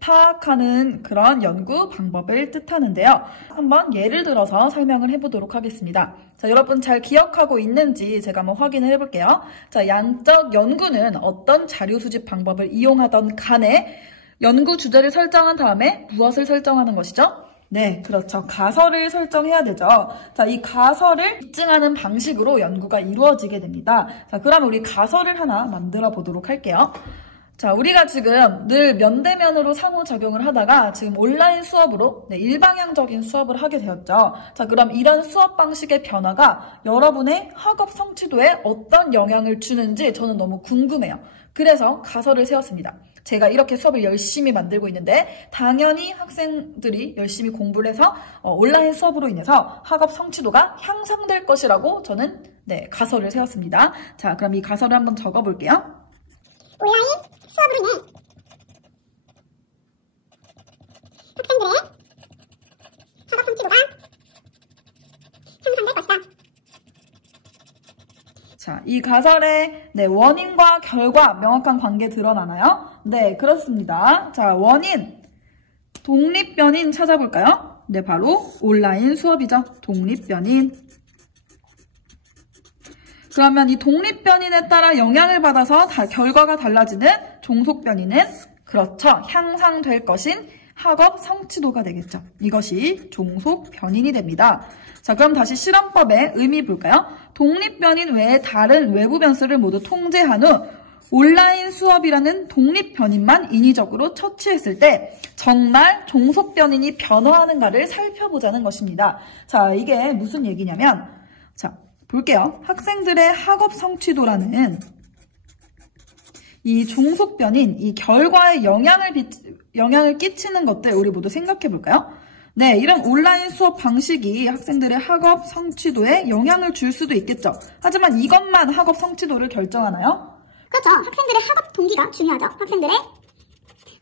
파악하는 그런 연구 방법을 뜻하는데요. 한번 예를 들어서 설명을 해보도록 하겠습니다. 자, 여러분 잘 기억하고 있는지 제가 한번 확인을 해볼게요. 자, 양적 연구는 어떤 자료 수집 방법을 이용하던 간에 연구 주제를 설정한 다음에 무엇을 설정하는 것이죠? 네, 그렇죠. 가설을 설정해야 되죠. 자, 이 가설을 입증하는 방식으로 연구가 이루어지게 됩니다. 자, 그러면 우리 가설을 하나 만들어 보도록 할게요. 자, 우리가 지금 늘 면대면으로 상호작용을 하다가 지금 온라인 수업으로 일방향적인 수업을 하게 되었죠. 자, 그럼 이런 수업 방식의 변화가 여러분의 학업 성취도에 어떤 영향을 주는지 저는 너무 궁금해요. 그래서 가설을 세웠습니다. 제가 이렇게 수업을 열심히 만들고 있는데 당연히 학생들이 열심히 공부를 해서 온라인 수업으로 인해서 학업 성취도가 향상될 것이라고 저는 가설을 세웠습니다. 자, 그럼 이 가설을 한번 적어볼게요. 온라인 수업으로 인해 학생들의 학업 성취도가 향상될 것이다. 자, 이 가설의 원인과 결과 명확한 관계 드러나나요? 네, 그렇습니다. 자, 원인 독립변인 찾아볼까요? 네, 바로 온라인 수업이죠. 독립변인. 그러면 이 독립변인에 따라 영향을 받아서 결과가 달라지는 종속변인은 그렇죠. 향상될 것인 학업 성취도가 되겠죠. 이것이 종속변인이 됩니다. 자, 그럼 다시 실험법의 의미 볼까요? 독립변인 외에 다른 외부 변수를 모두 통제한 후 온라인 수업이라는 독립변인만 인위적으로 처치했을 때 정말 종속변인이 변화하는가를 살펴보자는 것입니다. 자, 이게 무슨 얘기냐면, 자, 볼게요. 학생들의 학업 성취도라는 이 종속변인, 이 결과에 영향을 끼치는 것들 우리 모두 생각해 볼까요? 네, 이런 온라인 수업 방식이 학생들의 학업 성취도에 영향을 줄 수도 있겠죠. 하지만 이것만 학업 성취도를 결정하나요? 그렇죠. 학생들의 학업 동기가 중요하죠. 학생들의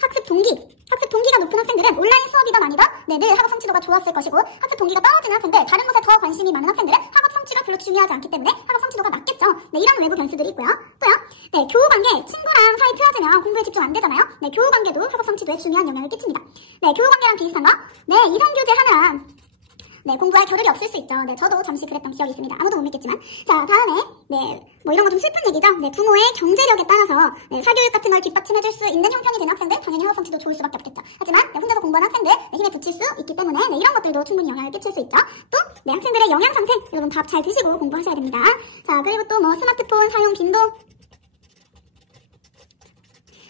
학습 동기가 높은 학생들은 온라인 수업이든 아니든 늘 학업 성취도가 좋았을 것이고, 학습 동기가 떨어지는 학생들, 다른 것에 더 관심이 많은 학생들은 학업 성취가 별로 중요하지 않기 때문에 학업 성취도가 낮겠죠. 이런 외부 변수들이 있고요. 또요, 교우 관계, 친구랑 사이 틀어지면 공부에 집중 안 되잖아요. 교우 관계도 학업 성취도에 중요한 영향을 끼칩니다. 교우 관계랑 비슷한 거? 이성교제 하면 공부할 겨를이 없을 수 있죠. 저도 잠시 그랬던 기억이 있습니다. 아무도 못 믿겠지만. 자, 다음에, 뭐 이런 거 좀 슬픈 얘기죠. 부모의 경제력에 따라서, 사교육 같은 걸 뒷받침해줄 수 있는 형편이 되는 학생들, 당연히 학업 성취도 좋을 수밖에 없겠죠. 하지만, 혼자서 공부하는 학생들, 힘에 부칠 수 있기 때문에, 이런 것들도 충분히 영향을 끼칠 수 있죠. 또, 학생들의 영양 상태, 여러분 밥 잘 드시고 공부하셔야 됩니다. 자, 그리고 또 스마트폰 사용 빈도,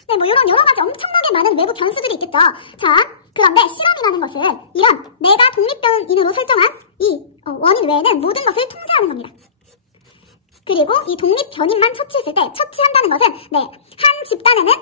이런 여러 가지 엄청나게 많은 외부 변수들이 있겠죠. 자, 그런데 실험이라는 것은 이런 내가 독립변인으로 설정한 이 원인 외에는 모든 것을 통제하는 겁니다. 그리고 이 독립변인만 처치했을 때, 처치한다는 것은 한 집단에는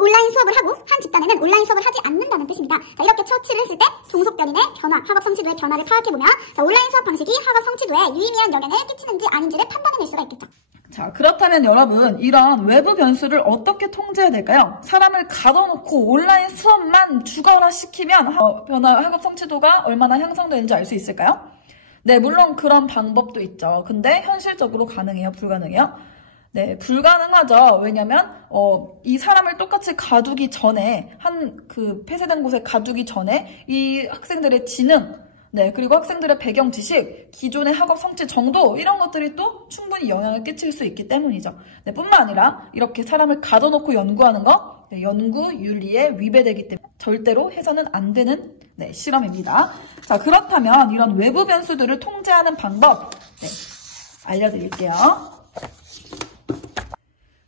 온라인 수업을 하고 한 집단에는 온라인 수업을 하지 않는다는 뜻입니다. 자, 이렇게 처치를 했을 때 종속변인의 변화, 학업 성취도의 변화를 파악해보면 온라인 수업 방식이 학업 성취도에 유의미한 영향을 끼치는지 아닌지를 판단해낼 수가 있겠죠. 자, 그렇다면 여러분, 이런 외부 변수를 어떻게 통제해야 될까요? 사람을 가둬놓고 온라인 수업만 죽어라 시키면 학업 성취도가 얼마나 향상되는지 알 수 있을까요? 네, 물론 그런 방법도 있죠. 근데 현실적으로 가능해요? 불가능해요? 네, 불가능하죠. 왜냐면 이 사람을 똑같이 가두기 전에, 폐쇄된 곳에 가두기 전에 이 학생들의 지능, 그리고 학생들의 배경 지식, 기존의 학업 성취 정도, 이런 것들이 또 충분히 영향을 끼칠 수 있기 때문이죠. 뿐만 아니라 이렇게 사람을 가둬놓고 연구하는 거, 연구 윤리에 위배되기 때문에 절대로 해서는 안 되는 실험입니다. 자, 그렇다면 이런 외부 변수들을 통제하는 방법 알려드릴게요.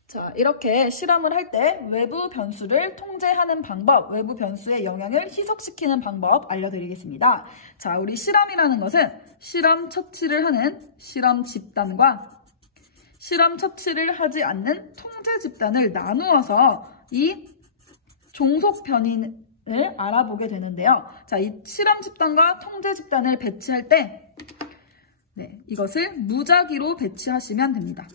자, 이렇게 실험을 할 때 외부 변수를 통제하는 방법, 외부 변수의 영향을 희석시키는 방법 알려드리겠습니다. 자, 우리 실험이라는 것은 실험 처치를 하는 실험 집단과 실험 처치를 하지 않는 통제 집단을 나누어서 이 종속 변인을 알아보게 되는데요. 자, 이 실험 집단과 통제 집단을 배치할 때 이것을 무작위로 배치하시면 됩니다.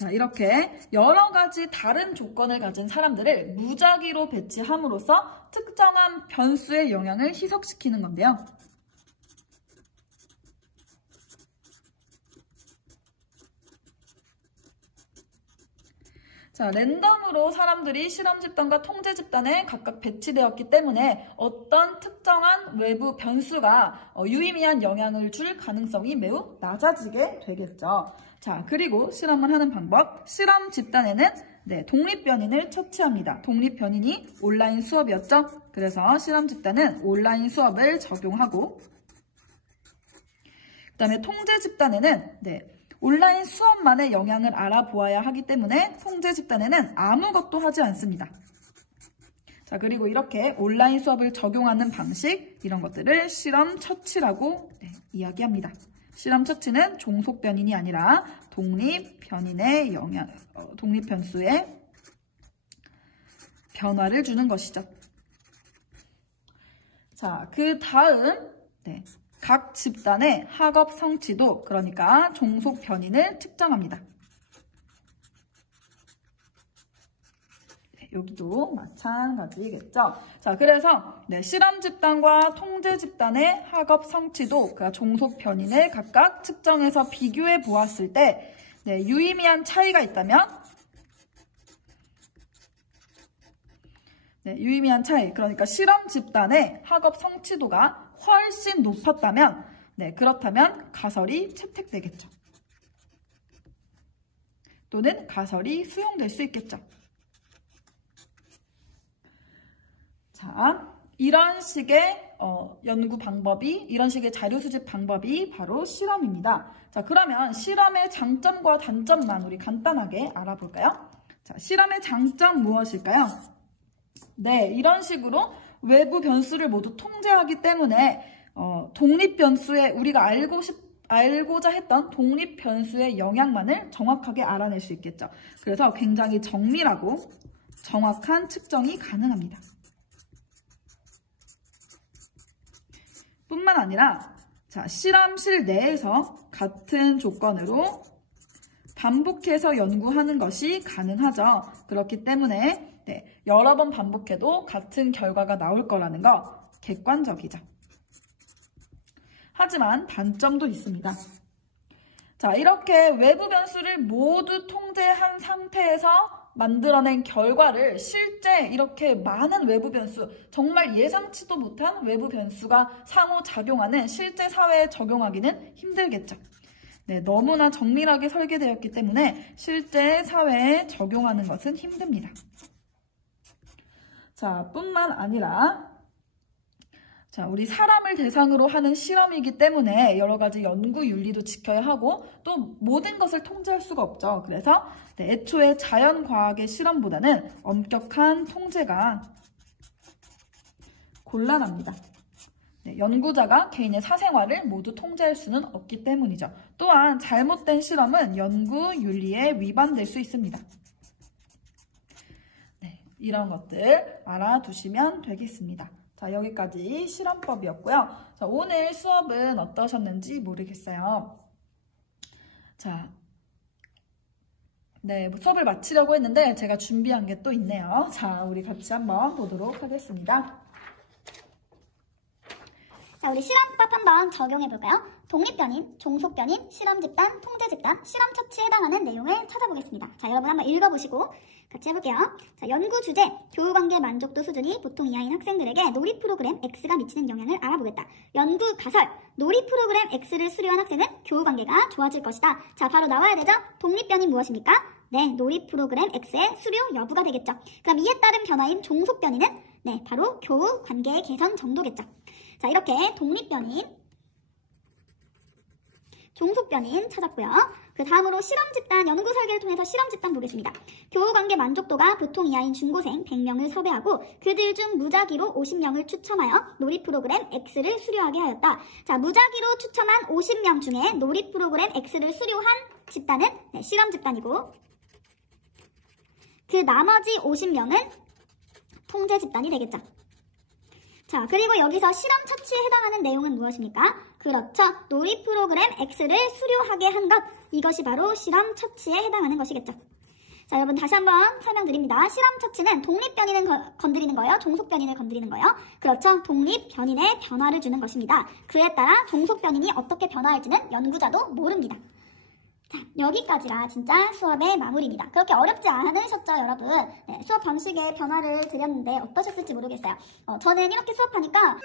자, 이렇게 여러 가지 다른 조건을 가진 사람들을 무작위로 배치함으로써 특정한 변수의 영향을 희석시키는 건데요. 자, 랜덤으로 사람들이 실험 집단과 통제 집단에 각각 배치되었기 때문에 어떤 특정한 외부 변수가 유의미한 영향을 줄 가능성이 매우 낮아지게 되겠죠. 자, 그리고 실험을 하는 방법. 실험 집단에는 독립변인을 처치합니다. 독립변인이 온라인 수업이었죠. 그래서 실험 집단은 온라인 수업을 적용하고, 그 다음에 통제 집단에는 온라인 수업만의 영향을 알아보아야 하기 때문에 통제 집단에는 아무것도 하지 않습니다. 자, 그리고 이렇게 온라인 수업을 적용하는 방식, 이런 것들을 실험 처치라고 이야기합니다. 실험 처치는 종속 변인이 아니라 독립 변인의 영향, 독립 변수의 변화를 주는 것이죠. 자, 그 다음, 각 집단의 학업 성취도, 그러니까 종속 변인을 측정합니다. 여기도 마찬가지겠죠. 자, 그래서 실험 집단과 통제 집단의 학업 성취도, 그러니까 종속 변인을 각각 측정해서 비교해 보았을 때 유의미한 차이가 있다면, 유의미한 차이, 그러니까 실험 집단의 학업 성취도가 훨씬 높았다면, 그렇다면 가설이 채택되겠죠. 또는 가설이 수용될 수 있겠죠. 자, 이런 식의 연구 방법이, 이런 식의 자료 수집 방법이 바로 실험입니다. 자, 그러면 실험의 장점과 단점만 우리 간단하게 알아볼까요? 자, 실험의 장점 무엇일까요? 이런 식으로 외부 변수를 모두 통제하기 때문에 독립 변수의, 우리가 알고자 했던 독립 변수의 영향만을 정확하게 알아낼 수 있겠죠. 그래서 굉장히 정밀하고 정확한 측정이 가능합니다. 뿐만 아니라, 자, 실험실 내에서 같은 조건으로 반복해서 연구하는 것이 가능하죠. 그렇기 때문에 여러 번 반복해도 같은 결과가 나올 거라는 거 객관적이죠. 하지만 단점도 있습니다. 자, 이렇게 외부 변수를 모두 통제한 상태에서 만들어낸 결과를 실제 이렇게 많은 외부 변수, 정말 예상치도 못한 외부 변수가 상호작용하는 실제 사회에 적용하기는 힘들겠죠. 너무나 정밀하게 설계되었기 때문에 실제 사회에 적용하는 것은 힘듭니다. 자, 뿐만 아니라, 자, 우리 사람을 대상으로 하는 실험이기 때문에 여러 가지 연구 윤리도 지켜야 하고 또 모든 것을 통제할 수가 없죠. 그래서 애초에 자연과학의 실험보다는 엄격한 통제가 곤란합니다. 연구자가 개인의 사생활을 모두 통제할 수는 없기 때문이죠. 또한 잘못된 실험은 연구 윤리에 위반될 수 있습니다. 이런 것들 알아두시면 되겠습니다. 자, 여기까지 실험법이었고요. 자, 오늘 수업은 어떠셨는지 모르겠어요. 자, 수업을 마치려고 했는데 제가 준비한 게 또 있네요. 자, 우리 같이 한번 보도록 하겠습니다. 자, 우리 실험법 한번 적용해볼까요? 독립변인, 종속변인, 실험집단, 통제집단, 실험처치에 해당하는 내용을 찾아보겠습니다. 자, 여러분 한번 읽어보시고 같이 해볼게요. 자, 연구 주제, 교우관계 만족도 수준이 보통 이하인 학생들에게 놀이 프로그램 X가 미치는 영향을 알아보겠다. 연구 가설, 놀이 프로그램 X를 수료한 학생은 교우관계가 좋아질 것이다. 자, 바로 나와야 되죠? 독립변인 무엇입니까? 놀이 프로그램 X의 수료 여부가 되겠죠. 그럼 이에 따른 변화인 종속변인은 바로 교우관계의 개선 정도겠죠. 자, 이렇게 독립변인, 종속변인 찾았고요. 그 다음으로 실험집단, 연구 설계를 통해서 실험집단 보겠습니다. 교우관계 만족도가 보통 이하인 중고생 100명을 섭외하고 그들 중 무작위로 50명을 추첨하여 놀이 프로그램 X를 수료하게 하였다. 자, 무작위로 추첨한 50명 중에 놀이 프로그램 X를 수료한 집단은 실험집단이고 그 나머지 50명은 통제집단이 되겠죠. 자, 그리고 여기서 실험 처치에 해당하는 내용은 무엇입니까? 그렇죠. 놀이 프로그램 X를 수료하게 한 것. 이것이 바로 실험 처치에 해당하는 것이겠죠. 자, 여러분 다시 한번 설명드립니다. 실험 처치는 독립 변이를 건드리는 거예요? 종속 변이를 건드리는 거예요? 그렇죠. 독립 변인에 변화를 주는 것입니다. 그에 따라 종속 변인이 어떻게 변화할지는 연구자도 모릅니다. 자, 여기까지가 진짜 수업의 마무리입니다. 그렇게 어렵지 않으셨죠, 여러분? 네, 수업 방식의 변화를 드렸는데 어떠셨을지 모르겠어요. 저는 이렇게 수업하니까